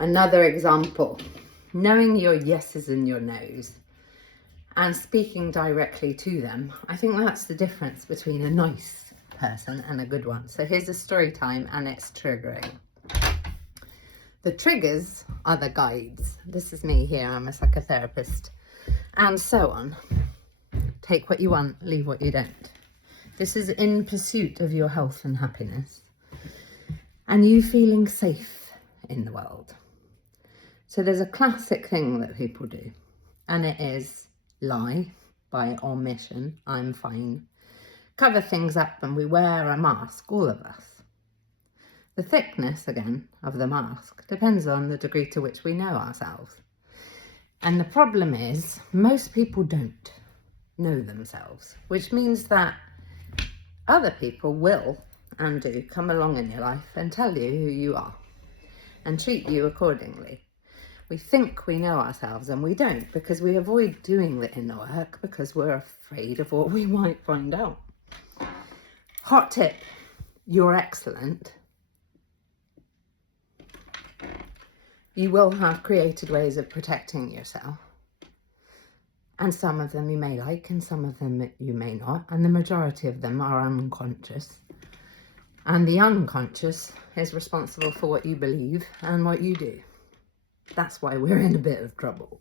Another example, knowing your yeses and your nos and speaking directly to them. I think that's the difference between a nice person and a good one. So here's a story time, and it's triggering. The triggers are the guides. This is me here, I'm a psychotherapist, and so on. Take what you want, leave what you don't. This is in pursuit of your health and happiness and you feeling safe in the world. So there's a classic thing that people do, and it is lie by omission. I'm fine. Cover things up, and we wear a mask, all of us. The thickness, again, of the mask depends on the degree to which we know ourselves. And the problem is, most people don't know themselves, which means that other people will and do come along in your life and tell you who you are and treat you accordingly. We think we know ourselves and we don't, because we avoid doing the inner work because we're afraid of what we might find out. Hot tip, you're excellent. You will have created ways of protecting yourself. And some of them you may like and some of them you may not. And the majority of them are unconscious. And the unconscious is responsible for what you believe and what you do. That's why we're in a bit of trouble.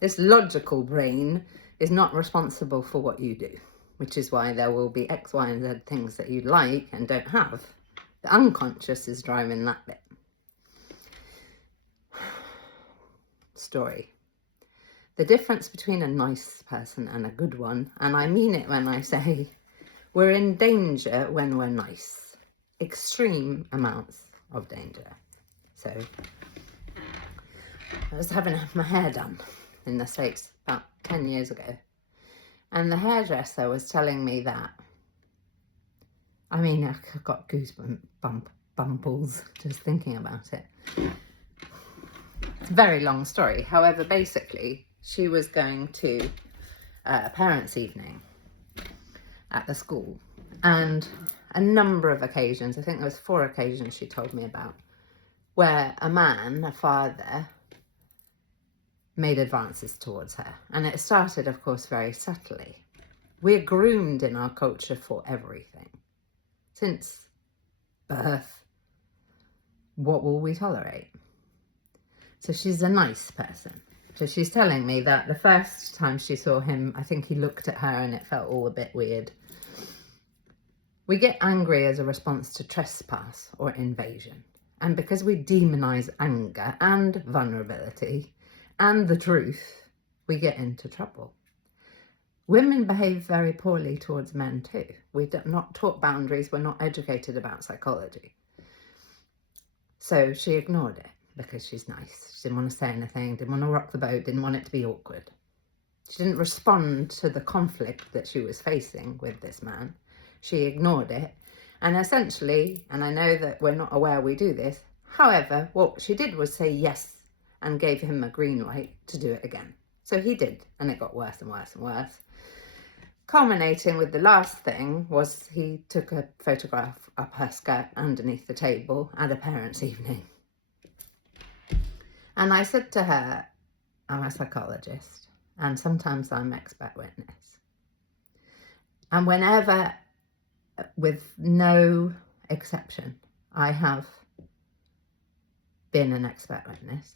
This logical brain is not responsible for what you do, which is why there will be X, Y, and Z things that you like and don't have. The unconscious is driving that bit. Story. The difference between a nice person and a good one, and I mean it when I say we're in danger when we're nice. Extreme amounts of danger. So I was having my hair done in the States about 10 years ago, and the hairdresser was telling me that, I mean, I've got goosebumps just thinking about it. It's a very long story. However, basically, she was going to a parents' evening at the school, and a number of occasions, I think there was 4 occasions she told me about, where a man, a father, made advances towards her. And it started, of course, very subtly. We're groomed in our culture for everything. Since birth, what will we tolerate? So she's a nice person. So she's telling me that the first time she saw him, I think he looked at her and it felt all a bit weird. We get angry as a response to trespass or invasion. And because we demonize anger and vulnerability and the truth, we get into trouble. Women behave very poorly towards men too. We're not taught boundaries. We're not educated about psychology. So she ignored it because she's nice. She didn't want to say anything, didn't want to rock the boat, didn't want it to be awkward. She didn't respond to the conflict that she was facing with this man. She ignored it. And essentially, and I know that we're not aware we do this, however, what she did was say yes and gave him a green light to do it again. So he did, and it got worse and worse and worse. Culminating with the last thing was he took a photograph up her skirt underneath the table at a parents' evening. And I said to her, I'm a psychologist, and sometimes I'm expert witness. And whenever, with no exception, I have been an expert witness,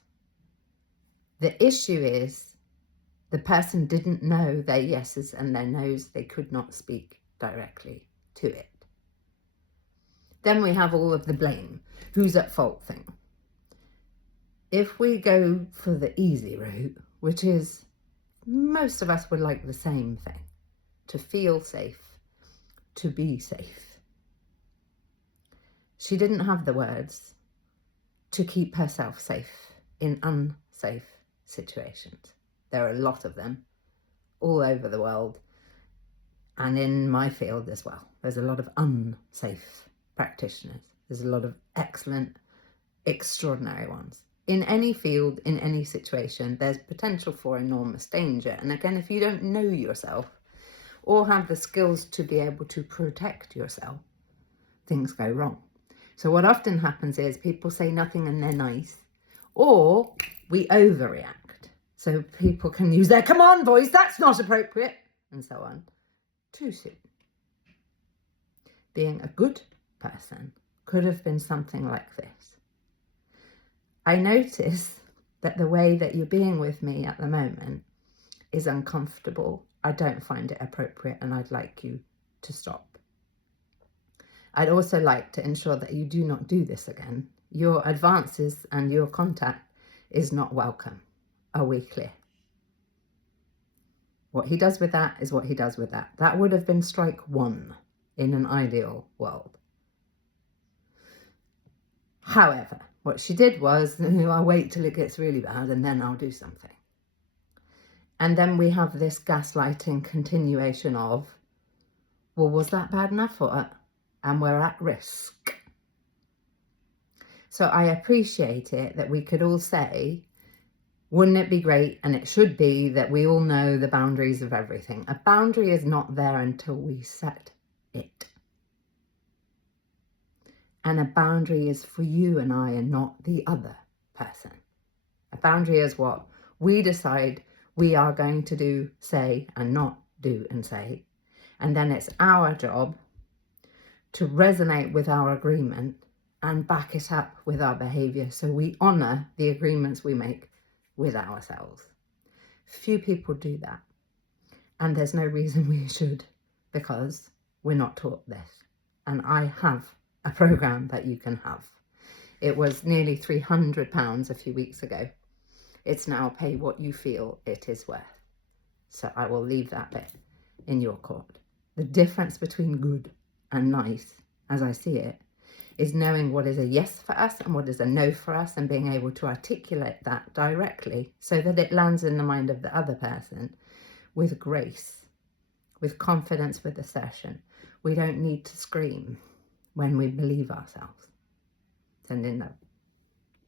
the issue is the person didn't know their yeses and their nos. They could not speak directly to it. Then we have all of the blame, who's at fault thing. If we go for the easy route, which is most of us would like the same thing, to feel safe, to be safe. She didn't have the words to keep herself safe in unsafe situations. There are a lot of them all over the world and in my field as well. There's a lot of unsafe practitioners. There's a lot of excellent, extraordinary ones. In any field, in any situation, there's potential for enormous danger. And again, if you don't know yourself or have the skills to be able to protect yourself, things go wrong. So what often happens is people say nothing and they're nice, or we overreact. So people can use their come on voice, that's not appropriate, and so on, too soon. Being a good person could have been something like this. I notice that the way that you're being with me at the moment is uncomfortable. I don't find it appropriate and I'd like you to stop. I'd also like to ensure that you do not do this again. Your advances and your contact is not welcome. Are we clear? What he does with that is what he does with that. That would have been strike one in an ideal world. However, what she did was, I'll wait till it gets really bad and then I'll do something. And then we have this gaslighting continuation of, well, was that bad enough for her? And we're at risk. So I appreciate it that we could all say, wouldn't it be great, and it should be, that we all know the boundaries of everything. A boundary is not there until we set it. And a boundary is for you and I and not the other person. A boundary is what we decide we are going to do, say, and not do and say. And then it's our job to resonate with our agreement and back it up with our behaviour so we honour the agreements we make with ourselves. Few people do that. And there's no reason we should, because we're not taught this. And I have a programme that you can have. It was nearly £300 a few weeks ago. It's now pay what you feel it is worth. So I will leave that bit in your court. The difference between good and nice, as I see it, is knowing what is a yes for us and what is a no for us, and being able to articulate that directly so that it lands in the mind of the other person with grace, with confidence, with assertion. We don't need to scream when we believe ourselves. Sending love.